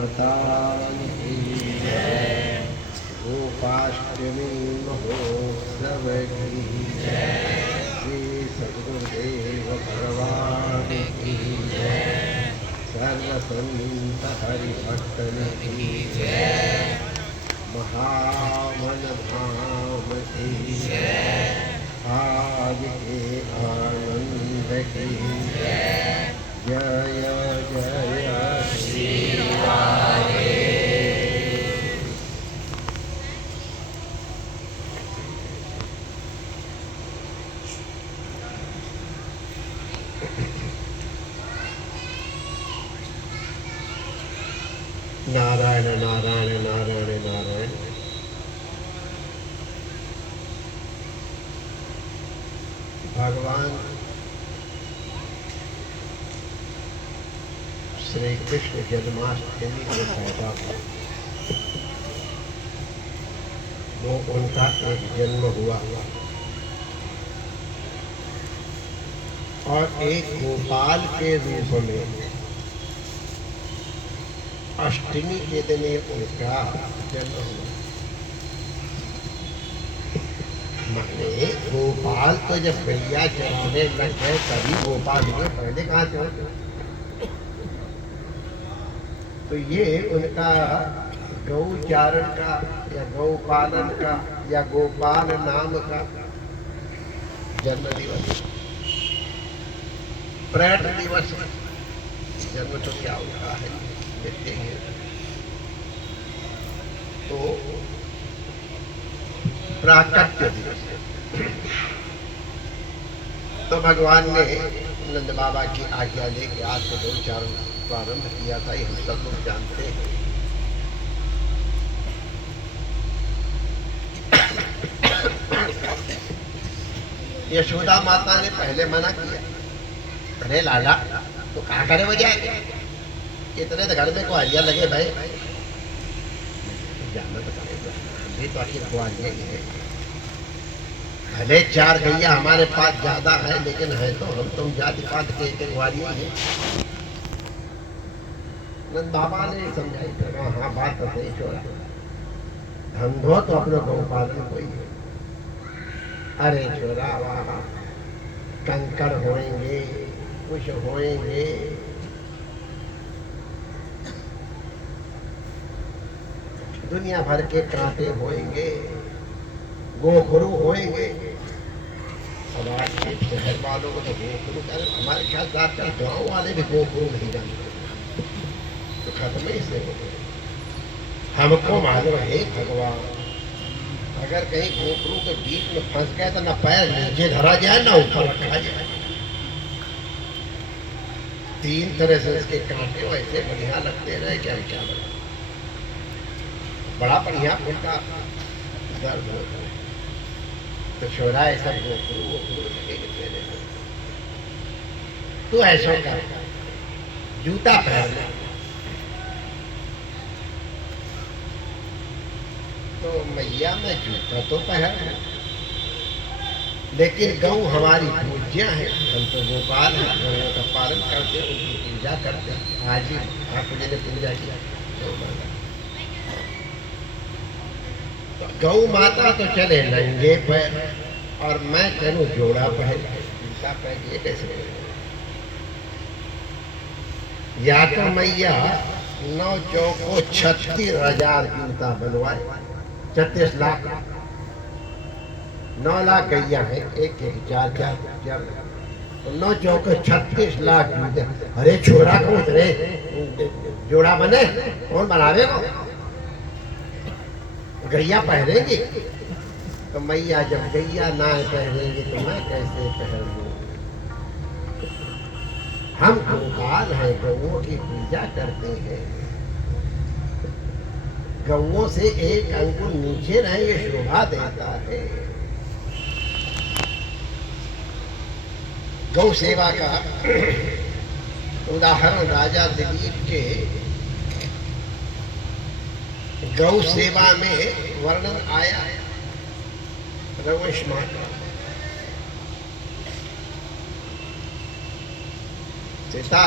माता की जय, गोपाष्टमी महोत्सव की जय, श्री सद्गुरुदेव भगवान की जय, सर्वसंत हरिभक्तन की जय, महामन धाम की जय, आज के आनंद की जय, जय जय श्री राधे। नारायण नारायण नारायण नारायण। भगवान श्री कृष्ण जन्माष्टमी को पैदा हुआ, वो उनका एक जन्म हुआ और एक गोपाल के रूप में अष्टमी के दिन उनका जन्म हुआ। माने गोपाल तो जब गैया चराने लग गए तभी गोपाल हुए, पहले कहाँ थे? तो ये उनका गौचारण का या गौपालन का या गोपाल नाम का जन्म दिवस, प्रकट दिवस। जन्म तो क्या होता है देखते हैं। तो प्राकट्य दिवस। तो भगवान ने नंद बाबा की आज्ञा लेके आज से गौचारण प्रारंभ किया था, ये हम सब लोग जानते हैं। यशोदा माता ने पहले मना किया, अरे लाला तो कहा करे हो जाए, इतने तो घर में कुआरियां लगे भाई, जाना तो करेगा, हम भी तो आखिर कुआरियां ही है। भले 4 गैया हमारे पास ज्यादा है, लेकिन है तो हम तुम जाति पात के एक कुआरियां ही है। नंद बाबा ने समझाई, हाँ बात तो सही छोड़ा, धंधो तो अपने गौपालन कोई है। अरे छोरा वहाँ कंकड़ होएंगे, कुछ होएंगे, दुनिया भर के कांटे होएंगे, गोखरू होएंगे। अब आज के शहर वालों को तो गोखरू कर, हमारे ख्याल से गाँव वाले भी गोखरू नहीं जानते, तो खत्म ही से हो गए। हमको मालूम है भगवान, अगर कहीं गोखरू के बीच में फंस गए तो ना पैर नीचे धरा जाए ना ऊपर रखा जाए। 3 तरह से इसके कांटे वैसे बढ़िया लगते रहे, क्या क्या बड़ा बढ़िया उनका दर्द होता है। तो छोरा ऐसा गोखरू गोखरू लगेंगे, तो ऐसा कर जूता पहनना। तो मैया मैं जूता तो पहन, लेकिन गौ हमारी पूज्या है, हम तो गोपाल हैं, गौओं का पालन करते हैं, उनकी पूजा करते हैं। आज ही ठाकुर जी ने पूजा किया गौ माता। तो गौ माता तो चले नंगे पैर और मैं चलूं जोड़ा पहन, जूता पहन, ये कैसे? या तो मैया 9 चौको 36,000 जूता बनवाए, 36 लाख, 9 लाख गैया है, एक 4 तो 9 चौके 36 लाख जूते। अरे छोरा को इतने जोड़ा बने, कौन बनावे को? गैया पहनेंगी तो मैया जब गैया ना पहनेंगी तो मैं कैसे पहनूं? हम गोपाल हैं, गौओं की पूजा करते हैं, गौओं से एक अंकुर नीचे रहे ये शोभा देता है। गौ सेवा का उदाहरण राजा दिलीप के गौ सेवा में वर्णन आया रघुवंश माता सीता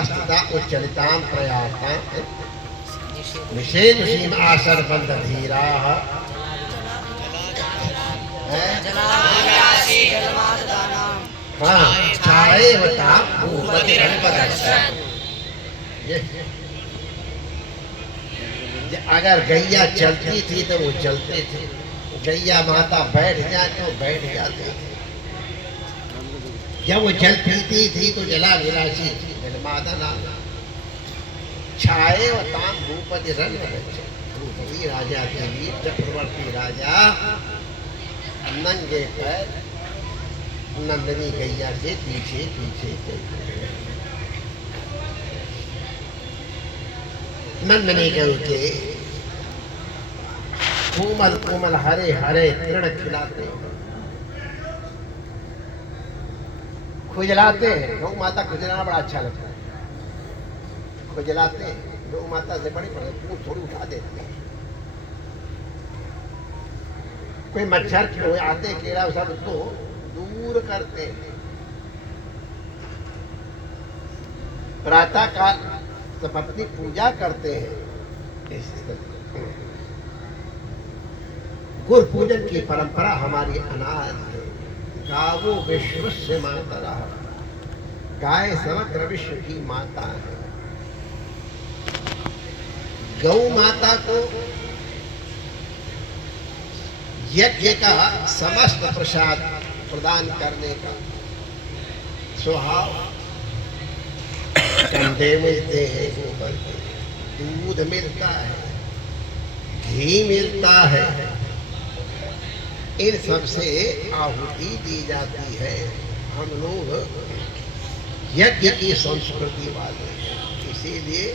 उच्चरिताम प्रयाता विशेष सीम आसर बंद धीरा हाँ छाए बता भूपति अगर गैया चलती थी तो वो चलते थे, गैया माता बैठ जाए तो बैठ जाते थे, जब वो जल पीती थी तो जला विलासी थी जलमाता नाम छाए ताम भूपति रन भूपति राजा के वीर चक्रवर्ती राजा नंगे पैर नंदनी गैया के पीछे पीछे चलते। नंदनी गौ के कोमल कोमल हरे हरे तृण खिलाते खुजलाते हैं। गौ माता खुजलाना बड़ा अच्छा लगता है, खुजलाते हैं। गौ माता से बड़ी बड़ी पूंछ थोड़ी उठा देते हैं। कोई मच्छर क्यों आते कीड़ा सब उसको दूर करते हैं। प्रातः काल सपत्नी पूजा करते हैं। गुरु पूजन की परंपरा हमारी अनाज है। गावो विश्व से माता, गाय समग्र विश्व की माता है। गौ माता को यज्ञ का समस्त प्रसाद प्रदान करने का स्वभाव। कंडे मिलते हैं, गोबर के दूध मिलता है, घी मिलता है, इन सब से आहुति दी जाती है। हम लोग यज्ञ की संस्कृति वाले हैं, इसीलिए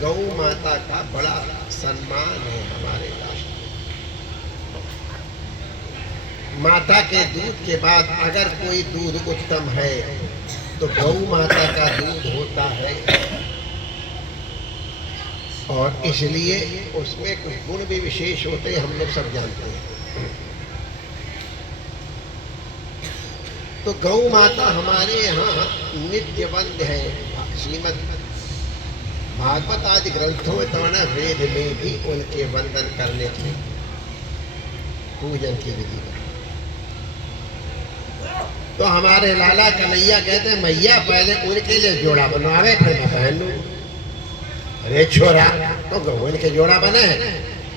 गौ माता का बड़ा सम्मान है हमारे राष्ट्र में। माता के दूध के बाद अगर कोई दूध उत्तम है तो गौ माता का दूध होता है, और इसलिए उसमें कुछ गुण भी विशेष होते हैं, हम लोग सब जानते हैं। तो गौ माता हमारे यहाँ नित्य बंद है। श्रीमद् भागवत आदि ग्रंथों में तमाना वेद में भी उनके वंदन करने की पूजन की विधि है। तो हमारे लाला कन्हैया कहते हैं मैया पहले उनके लिए जोड़ा बनवावे फिर मैं पहन लूं। अरे छोरा तो गौ इनके जोड़ा बने,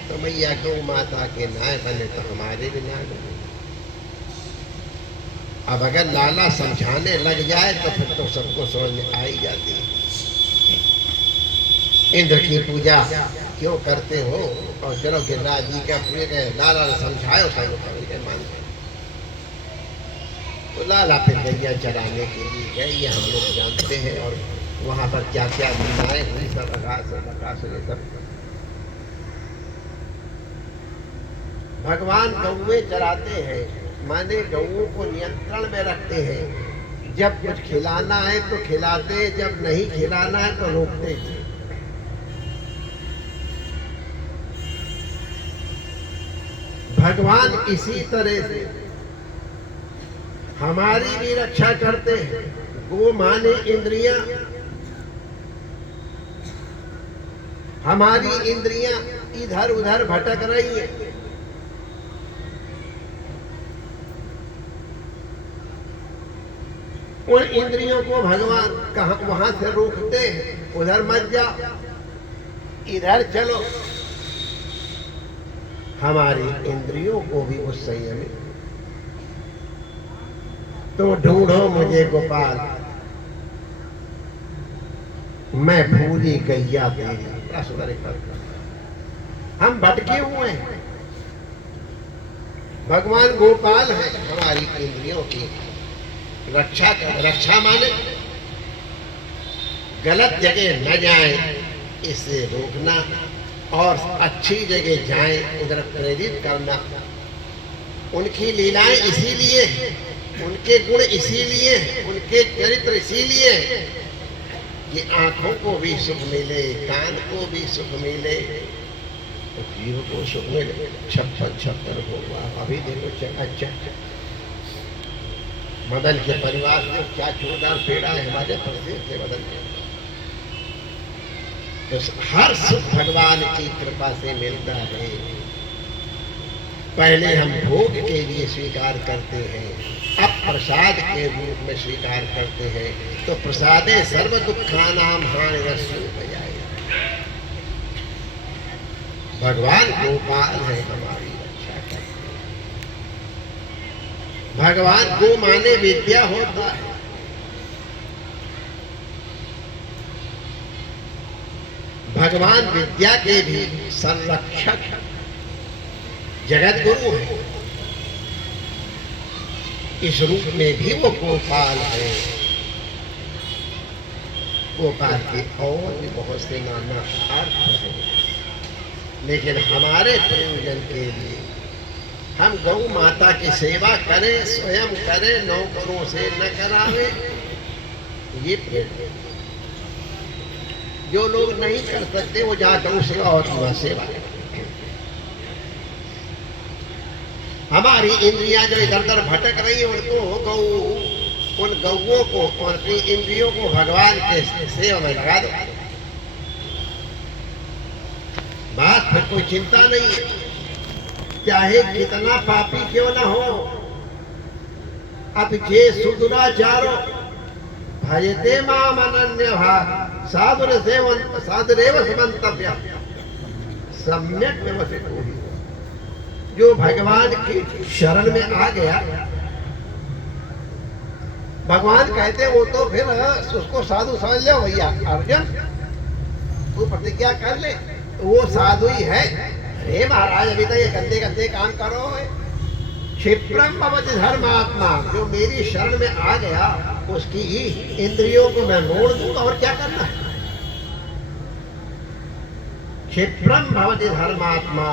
तो मैया गौ माता के नाय बने तो हमारे भी नाय बने। अब अगर लाला समझाने लग जाए तो फिर तो सबको समझ में आ ही जाती है। इंद्र की पूजा क्यों करते हो, और चलो गिरिराज जी का पूरे गए लाला ने समझाए सब लोग मान गए। तो लाला फिर गैया चराने के लिए गए, ये हम लोग जानते हैं। और वहां पर क्या क्या लीलाएं हुई सब आकाश ये सब। भगवान गौए चराते हैं, माने गौओं को नियंत्रण में रखते हैं। जब कुछ खिलाना है तो खिलाते, जब नहीं खिलाना है तो रोकते हैं। भगवान इसी तरह से हमारी भी रक्षा करते हैं। गो माने इंद्रियां, हमारी इंद्रियां इधर उधर भटक रही हैं। उन इंद्रियों को भगवान कहां वहां से रोकते हैं, उधर मत जाओ, इधर चलो। हमारी इंद्रियों को भी उस संयमित। तो ढूंढो मुझे गोपाल, मैं भूली गैया तेरी। हम भटके हुए हैं। भगवान गोपाल है हमारी इंद्रियों की रक्षा कर। रक्षा माने गलत जगह न जाए, इसे रोकना, और अच्छी जगह जाएं उधर प्रेरित करना। उनकी लीलाएं इसीलिए, उनके गुण इसीलिए, उनके चरित्र इसीलिए कि आंखों को भी सुख मिले, कान को भी सुख मिले, तो जीव को सुख मिले। 56 होगा अभी देखो। अच्छा मदन के परिवार में क्या जोरदार पेड़ा है हमारे प्रदेश से। मदन के तो हर सुख भगवान की कृपा से मिलता है। पहले हम भोग के लिए स्वीकार करते हैं, अब प्रसाद के रूप में स्वीकार करते हैं। तो प्रसादे सर्व दुखानाम हानिरस्सु उपजायते। भगवान गोपाल है, हमारी रक्षा करते हैं। भगवान गो माने विद्या होता है। भगवान विद्या के भी संरक्षक जगत गुरु है। इस रूप में भी वो गोपाल है। गोपाल के और भी बहुत से नाना अर्थ हैं, लेकिन हमारे प्रयोजन के लिए हम गौ माता की सेवा करें, स्वयं करें, नौकरों से न करावे। ये प्रेरणा जो लोग नहीं कर सकते वो जहाँ गौ सेवा और वहाँ सेवा करें। हमारी इंद्रियां जो इधर उधर भटक रही है उनको उन गौओं को और अपनी इंद्रियों को भगवान के सेवा में लगा दो, बात फिर कोई चिंता नहीं है। चाहे कितना पापी क्यों ना हो, अब जे सुदुराचारो भजते माम अनन्यः साधुरेव समन्तव्य सम्यक व्यवस्थितो हि। जो भगवान की शरण में आ गया, भगवान कहते वो तो फिर उसको साधु समझ लो भैया। अर्जुन तू प्रतिज्ञा कर ले, वो साधु ही है। अरे महाराज अभी तो ये गंदे गंदे काम करो। क्षिप्रम भवति धर्मात्मा, जो मेरी शरण में आ गया उसकी इंद्रियों को मैं मोड़ दूंगा, और क्या करना है। क्षिप्रम भवति धर्मात्मा,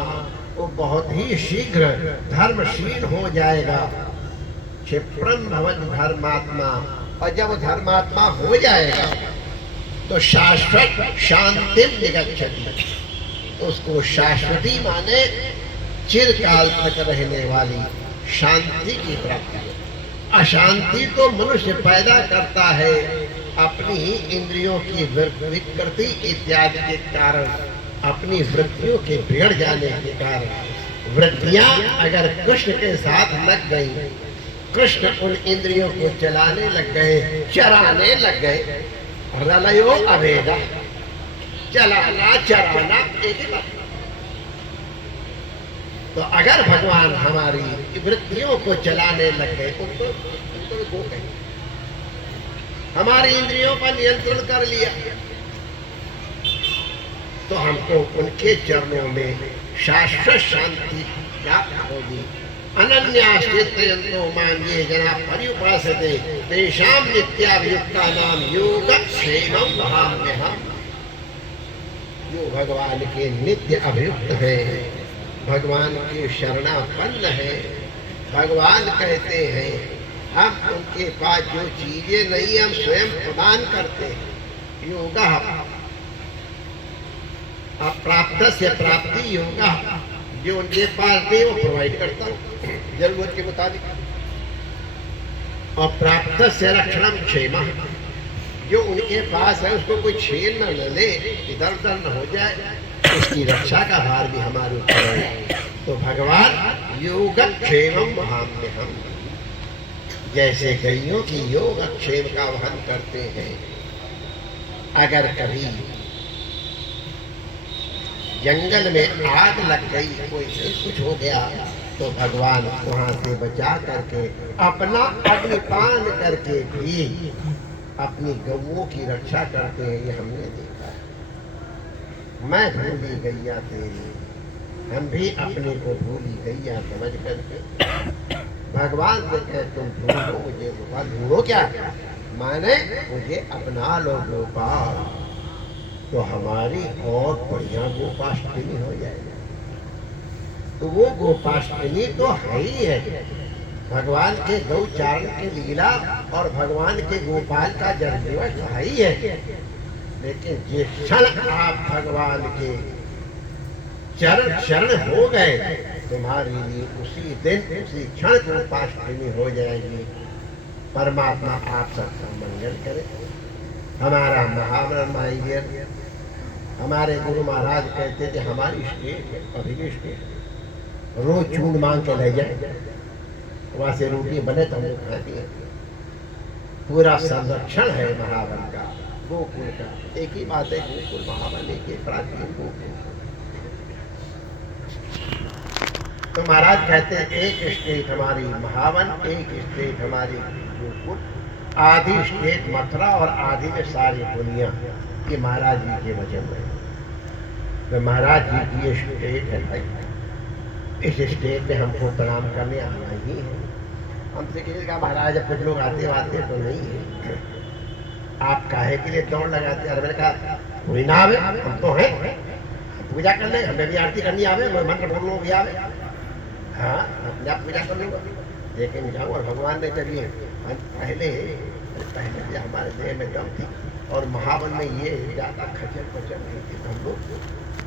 वो बहुत ही शीघ्र धर्मशील हो जाएगा। क्षिप्रम भवति धर्मात्मा, और जब धर्मात्मा हो जाएगा तो शाश्वत शांति निगच्छति, उसको शाश्वती माने चिरकाल तक रहने वाली शांति की प्राप्ति है। अशांति तो मनुष्य पैदा करता है अपनी ही इंद्रियों की विकृति इत्यादि के कारण, अपनी वृत्तियों के बिगड़ जाने के कारण। वृत्तियां अगर कृष्ण के साथ लग गई, कृष्ण उन इंद्रियों को चलाने लग गए, चराने लग गए। रलयो अभेदा, चलाना चराना एक ही बात। तो अगर भगवान हमारी वृत्तियों को चलाने लग गए, उनको वो कहें हमारी इंद्रियों पर नियंत्रण कर लिया, तो हमको उनके चरणों में शाश्वत शांति प्राप्त होगी। अनन्याश्रितयन्तो मां ये जना पर्युपासते तेषां नित्याभियुक्तानां योगक्षेमं वहाम्यहम्। जो भगवान के नित्य अभियुक्त है, भगवान के शरणापन्न है, भगवान कहते हैं हम उनके पास जो चीजें नहीं हम स्वयं प्रदान करते हैं। योगा अप्राप्त से प्राप्ति, योगा जो उनके पास नहीं वो प्रोवाइड करता हूँ जरूरत के मुताबिक। और प्राप्त से रक्षणम क्षेमा, जो उनके पास है उसको कोई छीन न ले, इधर उधर न हो जाए, उसकी रक्षा का भार भी हमारे ऊपर है। तो भगवान योगक्षेमं वहाम्यहम्, जैसे गैयों की योगक्षेम का वहन करते हैं। अगर कभी जंगल में आग लग गई, कोई कुछ हो गया, तो भगवान वहां से बचा करके अपना अग्निपान करके भी अपनी गौओं की रक्षा करते हैं। ये हमने देखा है। मैं भूली गैया तेरी, हम भी अपने को भूली गैया समझ करके भगवान से कहे तुम ढूंढो मुझे गोपाल। ढूंढो क्या माने, मुझे अपना लो गोपाल, तो हमारी और बढ़िया गोपाष्टमी हो जाएगी। तो वो गोपाष्टमी तो है ही है, भगवान के गौचारण की लीला और भगवान के गोपाल का जन्म दिवस तो है ही है। लेकिन जिस क्षण आप भगवान के चरण शरण हो गए, तुम्हारे लिए उसी दिन उसी क्षण गोपाष्टमी हो जाएगी। परमात्मा आप सबका मंगल करे। हमारा महाब्रह्म हमारे गुरु महाराज कहते थे हमारी स्टेट है, अभी भी स्टेट है, रोज चून मांग के ले जाए, वहां से रोटी बने तो हम लोग खाते हैं। पूरा संरक्षण है महावन का, गोकुल का। एक ही बात है, गोकुल महावन एक ही प्राचीन गोकुल। तो महाराज कहते हैं एक स्टेट हमारी महावन, एक स्टेट हमारी गोकुल, आधी स्टेट मथुरा और आधी में सारी दुनिया। ये महाराज जी के वचन है। तो महाराज जी की ये स्टेट है भाई, इस स्टेट में हमको प्रणाम करने आना ही है। हमसे कहेगा महाराज अब कुछ लोग आते वाते तो नहीं है, आप काहे के लिए दौड़ लगाते? अरे मैंने कहा कोई ना आवे, हम तो हैं, पूजा कर ले, हमें भी आरती करनी आवे, मंत्र बोलना भी आवे, हाँ अपने आप पूजा कर लूँगा। लेकिन जाऊँ और भगवान ने करिए पहले से हमारे देह में दम थी और महावन में ये ज़्यादा खचर पचर नहीं थी। हम लोग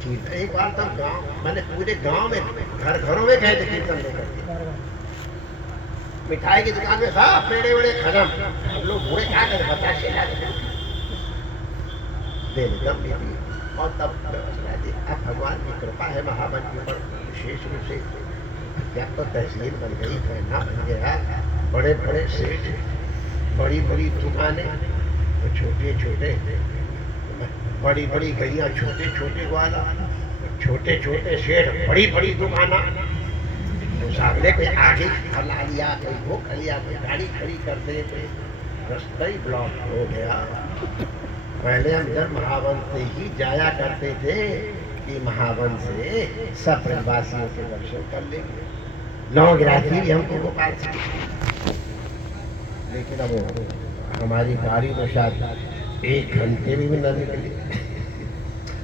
ठीक। एक बार तब गाँव, मैंने पूरे गाँव में घरों में गए थे कीर्तन लेकर, मिठाई की दुकान में था, पेड़े वेड़े खत्म, हम लोग बूढ़े क्या करें, बताशे दे दम भी दी और तब व्यवस्था दी। अब भगवान की कृपा है महावन के ऊपर विशेष रूप से, क्या तो तहसील बन गई, कहना बन गया, बड़े बड़े सेठ, बड़ी बड़ी दुकानें, तो छोटे छोटे, बड़ी बड़ी गैया, छोटे छोटे ग्वाला, छोटे छोटे सेठ, बड़ी बड़ी दुकाना। सामने कोई आगे खला लिया, कोई वो कर लिया, कोई गाड़ी खड़ी कर दे, रास्ता ही ब्लॉक हो गया। पहले हम जब महावन से ही जाया करते थे कि महावन से सब ब्रजवासियों के दर्शन कर लेंगे, लोग राशि भी हमको गोपाल से। लेकिन अब हमारी गाड़ी तो शायद 1 घंटे में भी न निकली।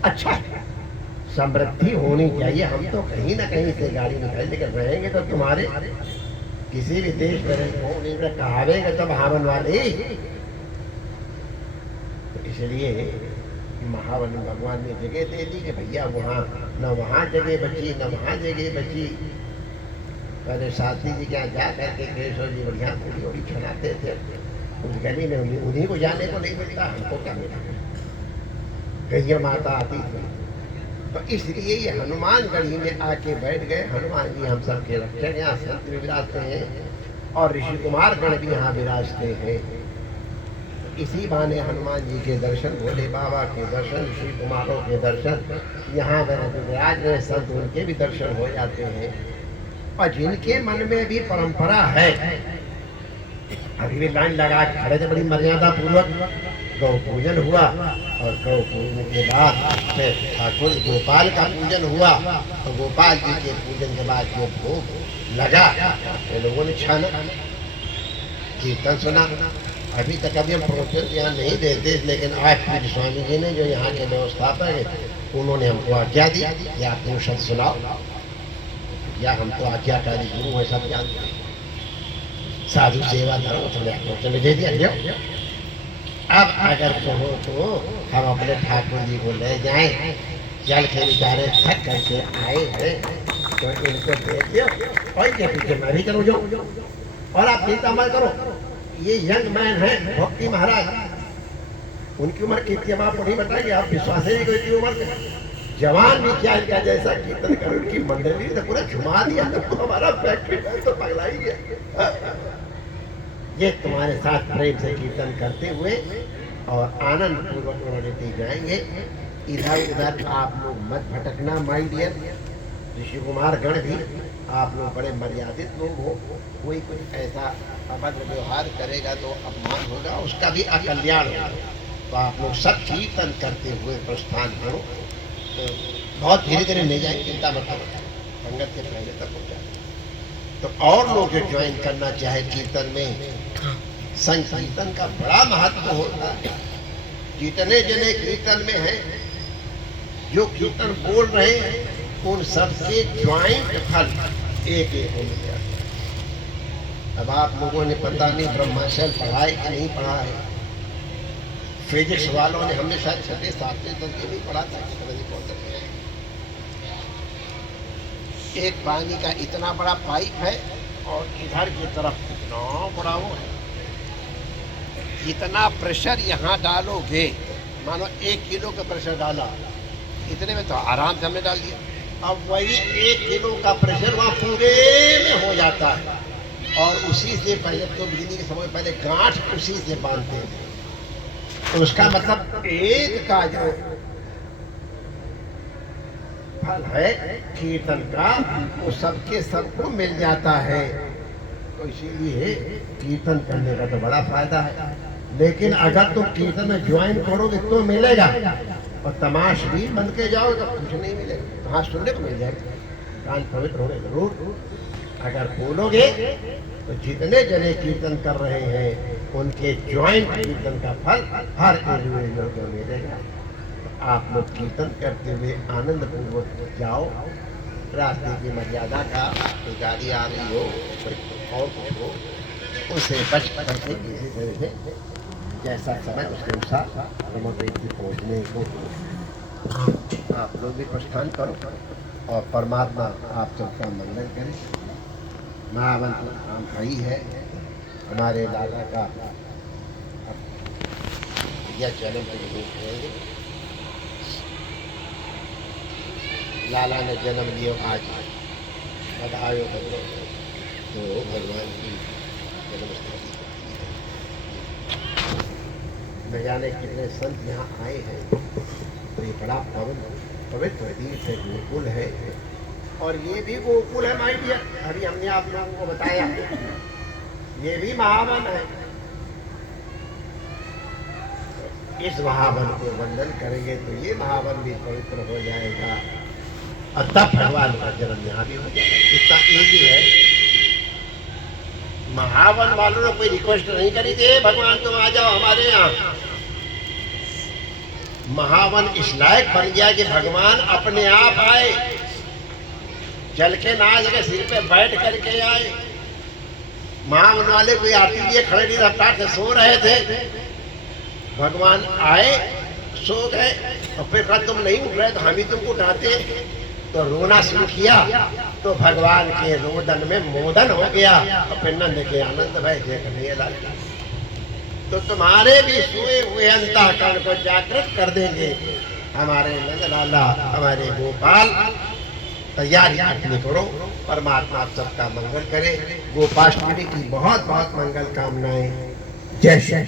अच्छा समृद्धि होनी चाहिए, हम तो कहीं ना कहीं से गाड़ी निकाल, लेकिन रहेंगे तो तुम्हारे किसी भी देश में कहावेंगे तो महावन वाले। तो इसलिए महावन भगवान ने जगह दे दी कि भैया वहाँ न वहाँ जगह बची न वहाँ जगह बची। पहले शास्त्री जी क्या जा करके केशव जी बढ़िया थोड़ी थोड़ी खिलाते थे, उस गली में उन्हीं को जाने को नहीं मिलता, हमको क्या मिला। गैया माता आती थी, तो इसलिए ये हनुमानगढ़ी में आके बैठ गए। हनुमान जी हम सब के रक्षक यहाँ संत भी विराजते हैं और ऋषि कुमार गण भी यहाँ विराजते हैं। इसी बहाने हनुमान जी के दर्शन, भोले बाबा के दर्शन, ऋषि कुमारों के दर्शन, यहाँ विराज रहे संत उनके भी दर्शन हो जाते हैं। और जिनके मन में भी परंपरा है, अभी भी लाइन लगा के खड़े थे, बड़ी मर्यादा पूर्वक गौ पूजन हुआ और गौ पूजन के बाद ठाकुर गोपाल का पूजन हुआ और गोपाल जी के पूजन के बाद जो भोग लगा तो लोगों ने छाना, कीर्तन सुना। अभी तक अभी हम प्रवचन यहाँ नहीं देते, लेकिन आज पूज्य स्वामी जी ने जो यहाँ के व्यवस्थापक हैं उन्होंने हमको आज्ञा दी कि आप तुम शब्द सुनाओ, या हम तो आज्ञाकारी गुरु है, सब जानते हैं, साधु सेवा धर्म तुमने प्रवचन दे दिया। अब अगर कहो तो हम अपने ठाकुर जी को ले जाएं, जल के बेचारे थक करके आए हैं तो इनको दे दो और इनके पीछे मैं भी चलो जाऊँ। और आप चिंता मत करो, ये यंग मैन है भक्ति महाराज, उनकी उम्र कितनी है आपको नहीं बताएंगे, आप विश्वास नहीं कोई की उम्र जवान भी क्या इनका जैसा कीर्तन कर, उनकी मंडली ने पूरा झुमा दिया, तो हमारा फैक्ट्री तो पगला ही गया। ये तुम्हारे साथ प्रेम से कीर्तन करते हुए और आनंद पूर्वक उन्होंने जाएंगे। इधर उधर आप लोग मत भटकना माय डियर। ऋषि कुमार गण भी आप लोग बड़े मर्यादित लोग हो, कोई कुछ ऐसा अभद्र व्यवहार करेगा तो अपमान होगा, उसका भी अकल्याण होगा। तो आप लोग सब कीर्तन करते हुए प्रस्थान करो, तो बहुत धीरे धीरे ले जाए, चिंता मत करो, संगत के पहले तक हो जाए। तो और लोग जो ज्वाइन करना चाहे कीर्तन में, संकीर्तन का बड़ा महत्व होता है। जितने जने कीर्तन में हैं, जो कीर्तन बोल रहे हैं, उन सबके ज्वाइंट फल एक एक हो गया। अब आप लोगों ने पता नहीं ब्रह्माशय पढ़ा है कि नहीं पढ़ा है, फिजिक्स वालों ने, हमने शायद 6वीं 7वीं तक के भी पढ़ा था कि एक पानी का इतना बड़ा पाइप है और इधर की तरफ इतना बड़ा वो है, जितना प्रेशर यहाँ डालोगे, मानो 1 किलो का प्रेशर डाला इतने में तो आराम से हमने डाल दिया। अब वही 1 किलो का प्रेशर वहाँ पूरे में हो जाता है, और उसी से पहले तो बिजली के समय पहले गांठ उसी से बांधते थे। तो उसका मतलब एक का जो फल है कीर्तन का, वो सबके सबको मिल जाता है। तो इसीलिए कीर्तन करने का तो बड़ा फायदा है। लेकिन अगर तुम कीर्तन में ज्वाइन करोगे तो मिलेगा, और तमाश भी बन के जाओ तो कुछ नहीं मिलेगा। तो हाँ, सुनने को मिल जाएगा, कान पवित्र होने जरूर। अगर बोलोगे तो जितने जने कीर्तन कर रहे हैं उनके ज्वाइंट कीर्तन का फल हर इंडिविजुअल को मिलेगा। आप लोग कीर्तन करते हुए आनंद पूर्वक जाओ। रास्ते की मर्यादा का कोई गाड़ी आ रही हो, कोई और कुछ हो, उसे बच करके किसी तरह से जैसा समय उसके अनुसार ब्रह्मवेद पहुँचने को आप लोग भी प्रस्थान करो, और परमात्मा आप सबका मंगल करे। महावन तो नाम भाई है हमारे लाला का, यह जन्म करेंगे। लाला ने जन्म लिया आज, बधाई हो तो भगवान की जन्मस्थली। न जाने कितने संत यहाँ आए हैं। तो ये बड़ा पवित्र तीर्थ है, गोकुल है, और ये भी गोकुल है माई डियर। अभी हमने आप लोगों को बताया ये भी महावन है। इस महावन को वंदन करेंगे तो ये महावन भी पवित्र हो जाएगा, और तब भगवान का जन्म यहाँ भी हो जाएगा। इतना ईजी है। महावन वालों ने कोई रिक्वेस्ट नहीं करी थी भगवान तुम आ जाओ हमारे यहाँ। महावन इस लायक बन गया कि भगवान अपने आप आए, जल के नाच के सिर पे बैठ करके आए। महावन वाले कोई आरती लिए खड़े नहीं, रफ्तार से सो रहे थे। भगवान आए, सो गए, और फिर कहा तुम नहीं उठ रहे तो हम ही तुमको उठाते। तो रोना शुरू किया, तो भगवान के रोदन में मोदन हो गया, और फिर नंद के आनंद भय देखने लगा। तो तुम्हारे भी सोए हुए अंतःकरण को जागृत कर देंगे हमारे नंद लाला, हमारे गोपाल। तैयारी अपनी करो, परमात्मा आप सबका मंगल करे। गोपाष्टमी की बहुत बहुत मंगल कामनाएं। जय श्री